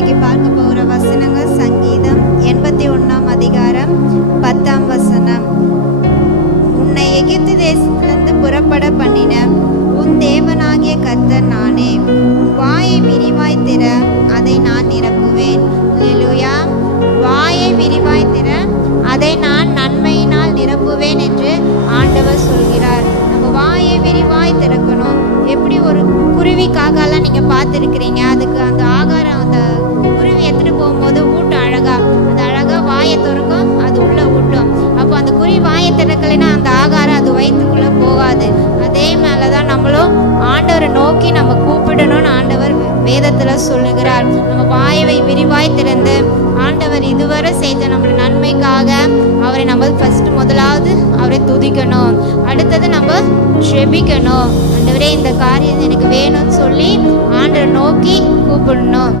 இன்றைக்கு பார்க்க போகிற வசனங்கள் சங்கீதம் எண்பத்தி ஒன்றாம் அதிகாரம் பத்தாம் வசனம். உன்னை எகிப்து தேசத்திலிருந்து புறப்பட பண்ணின உன் தேவனாகிய கர்த்தர் நானே. உன் வாயை விரிவாய் திற அதை நான் நிரப்புவேன். லெலுயா வாயை விரிவாய் திற அதை நான் நன்மையினால் நிரப்புவேன் என்று ஆண்டவர் சொல்கிறார். நம்ம வாயை விரிவாய் திறக்கணும். எப்படி ஒரு குருவி காக்காலாம் நீங்கள் பார்த்துருக்கிறீங்க? அதுக்கு அந்த அழகா அது அழகாக வாயை திறக்கும் அது உள்ளே ஊட்டும். அப்போ அந்த குறி வாயை திறக்கலைன்னா அந்த ஆகாரம் அது வயிற்றுக்குள்ளே போகாது. அதே மேலே தான் நம்மளும் ஆண்டவரை நோக்கி நம்ம கூப்பிடணும்னு ஆண்டவர் வேதத்தில் சொல்லுகிறார். நம்ம வாயவை விரிவாய் திறந்து ஆண்டவர் இதுவரை செய்த நம்மளோட நன்மைக்காக அவரை நம்ம ஃபஸ்ட்டு முதலாவது அவரை துதிக்கணும். அடுத்தது நம்ம ஷெபிக்கணும் ஆண்டவரே இந்த காரியம் எனக்கு வேணும்னு சொல்லி ஆண்டவரை நோக்கி கூப்பிடணும்.